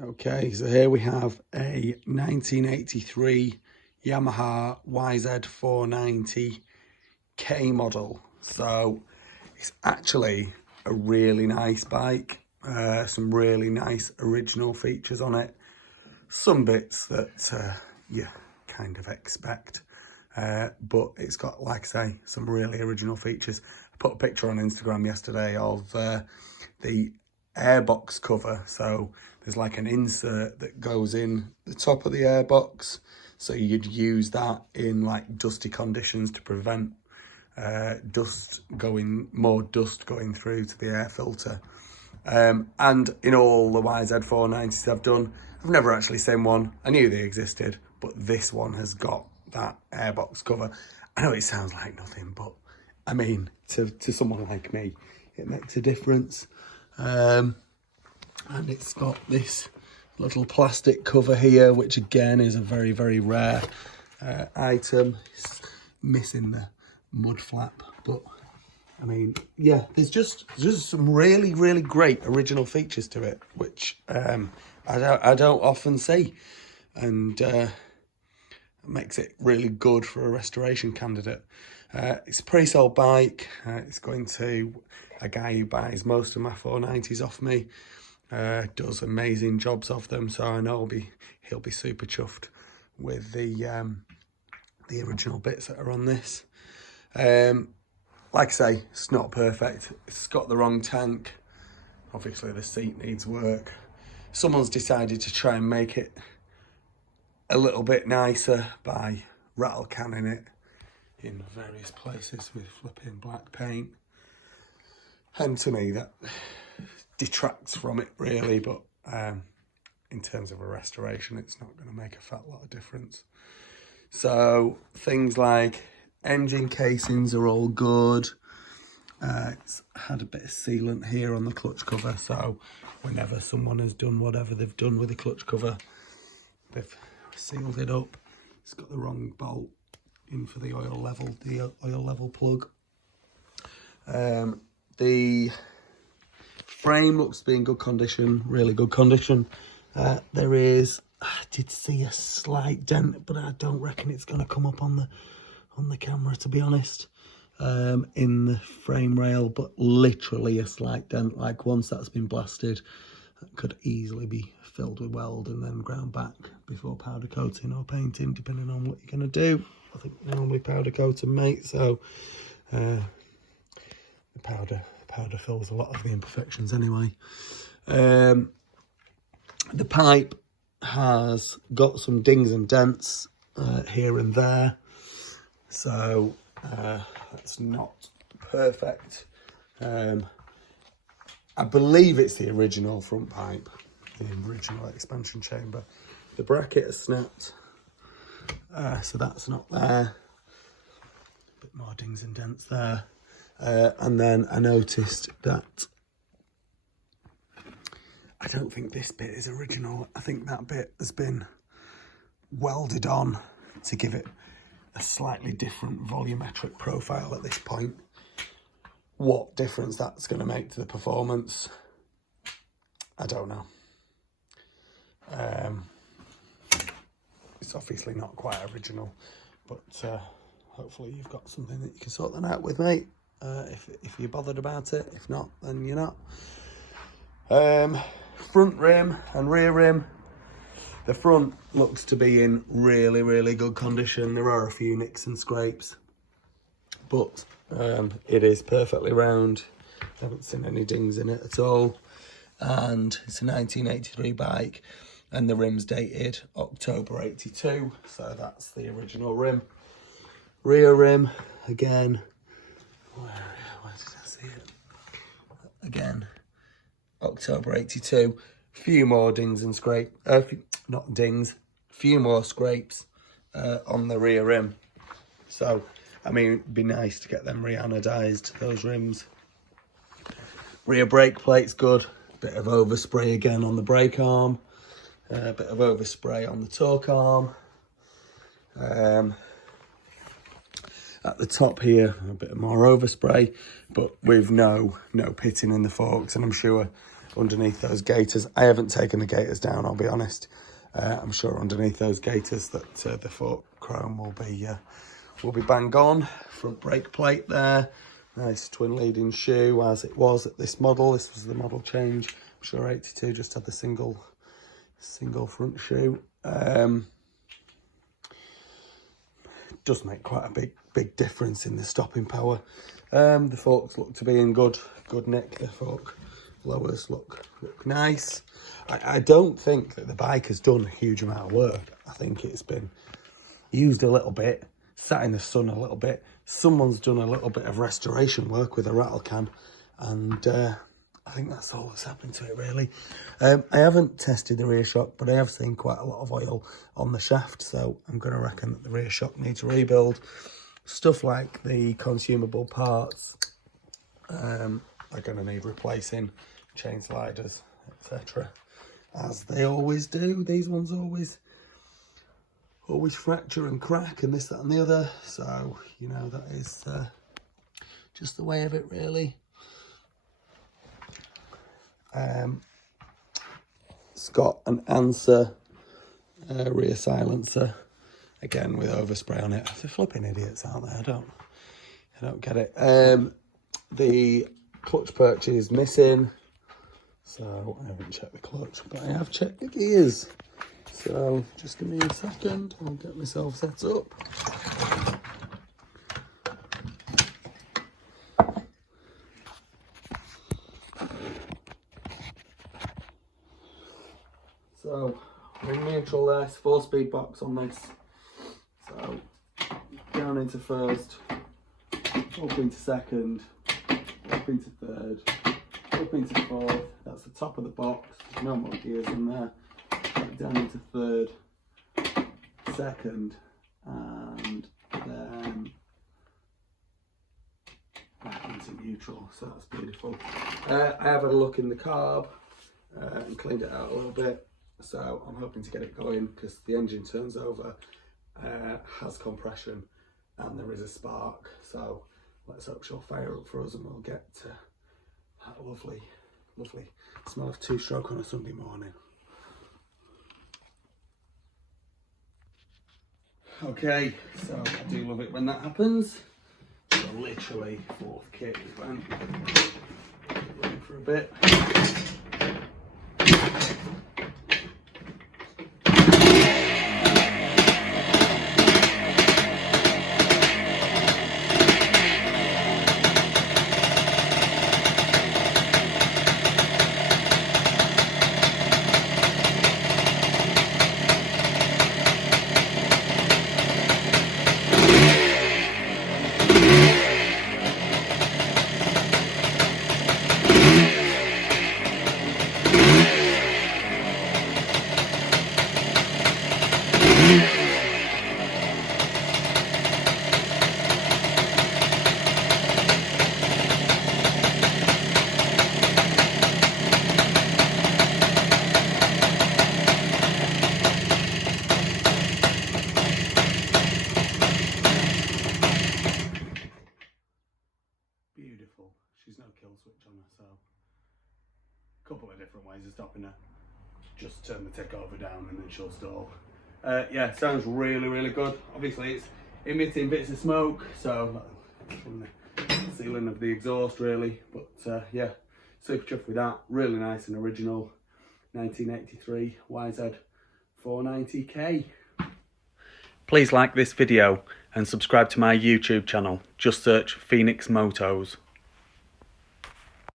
Okay, so here we have a 1983 Yamaha YZ490k model. So it's actually a really nice bike. Some really nice original features on it. Some bits that you kind of expect. But it's got, like I say, some really original features. I put a picture on Instagram yesterday of the airbox cover. So there's like an insert that goes in the top of the airbox. So you'd use that in like dusty conditions to prevent more dust going through to the air filter. And in all the YZ490s I've done, I've never actually seen one. I knew they existed, but this one has got that airbox cover. I know it sounds like nothing, but I mean, to someone like me, it makes a difference. And it's got this little plastic cover here, which again is a very, very rare item. It's missing the mud flap, but I mean, yeah, there's just some really, really great original features to it, which I don't often see, and makes it really good for a restoration candidate. It's a pre-sold bike. It's going to a guy who buys most of my 490s off me. Does amazing jobs of them, so I know he'll be super chuffed with the original bits that are on this. Like I say, it's not perfect. It's got the wrong tank. Obviously the seat needs work. Someone's decided to try and make it a little bit nicer by rattle canning it in various places with flipping black paint. And to me that detracts from it really, but in terms of a restoration, it's not going to make a fat lot of difference. So things like engine casings are all good. It's had a bit of sealant here on the clutch cover, so whenever someone has done whatever they've done with the clutch cover, they've sealed it up. It's got the wrong bolt in for the oil level plug. The frame looks to be in good condition, really good condition. I did see a slight dent, but I don't reckon it's going to come up on the camera, to be honest, in the frame rail, but literally a slight dent. Like once that's been blasted, that could easily be filled with weld and then ground back before powder coating or painting, depending on what you're going to do. I think normally powder coating, mate, so the powder fills a lot of the imperfections anyway. The pipe has got some dings and dents here and there, so that's not perfect. I believe it's the original front pipe, the original expansion chamber. The bracket has snapped, so that's not there. A bit more dings and dents there. And then I noticed that I don't think this bit is original. I think that bit has been welded on to give it a slightly different volumetric profile at this point. What difference that's going to make to the performance, I don't know. It's obviously not quite original, but hopefully you've got something that you can sort that out with, mate. If you're bothered about it. If not, then you're not. Front rim and rear rim. The front looks to be in really, really good condition. There are a few nicks and scrapes, but it is perfectly round. I haven't seen any dings in it at all. And it's a 1983 bike, and the rim's dated October 82, so that's the original rim. Rear rim, again, where did I see it? Again, October 82. Few more dings and scrapes, not dings, few more scrapes on the rear rim. So, I mean, it'd be nice to get them re-anodized, those rims. Rear brake plate's good. Bit of overspray again on the brake arm. A bit of overspray on the torque arm. At the top here, a bit more overspray, but with no pitting in the forks, and I'm sure underneath those gaiters. I haven't taken the gaiters down, I'll be honest. I'm sure underneath those gaiters that the fork chrome will be bang on. Front brake plate there. Nice twin leading shoe as it was at this model. This was the model change. I'm sure 82 just had the single front shoe. Does make quite a big difference in the stopping power. The forks look to be in good nick. The fork lowers look nice. I don't think that the bike has done a huge amount of work. I think it's been used a little bit, sat in the sun a little bit. Someone's done a little bit of restoration work with a rattle can, and I think that's all that's happened to it, really. I haven't tested the rear shock, but I have seen quite a lot of oil on the shaft, so I'm going to reckon that the rear shock needs a rebuild. Stuff like the consumable parts are going to need replacing, chain sliders, etc. As they always do. These ones always fracture and crack and this, that and the other. So, you know, that is just the way of it, really. It's got an Answer rear silencer, again with overspray on it. They're flipping idiots, aren't they? I don't get it. The clutch perch is missing, so I haven't checked the clutch, but I have checked the gears. So just give me a second, I'll get myself set up. So we're in neutral there, it's 4-speed box on this. So down into first, up into second, up into third, up into fourth. That's the top of the box, there's no more gears in there. Down into third, second, and then back into neutral, so that's beautiful. I have had a look in the carb and cleaned it out a little bit, so I'm hoping to get it going because the engine turns over, has compression, and there is a spark, so let's hope she'll fire up for us and we'll get that lovely smell of two-stroke on a Sunday morning. Okay, so I do love it when that happens. So literally fourth kick went for a bit. Beautiful. She's no kill switch on her, so a couple of different ways of stopping her. Just turn the tick over down and then she'll stall. Yeah, sounds really good. Obviously it's emitting bits of smoke, so from the ceiling of the exhaust really, but yeah, super chuffed with that. Really nice and original 1983 YZ490k. Please like this video and subscribe to my YouTube channel. Just search Phoenix Motos.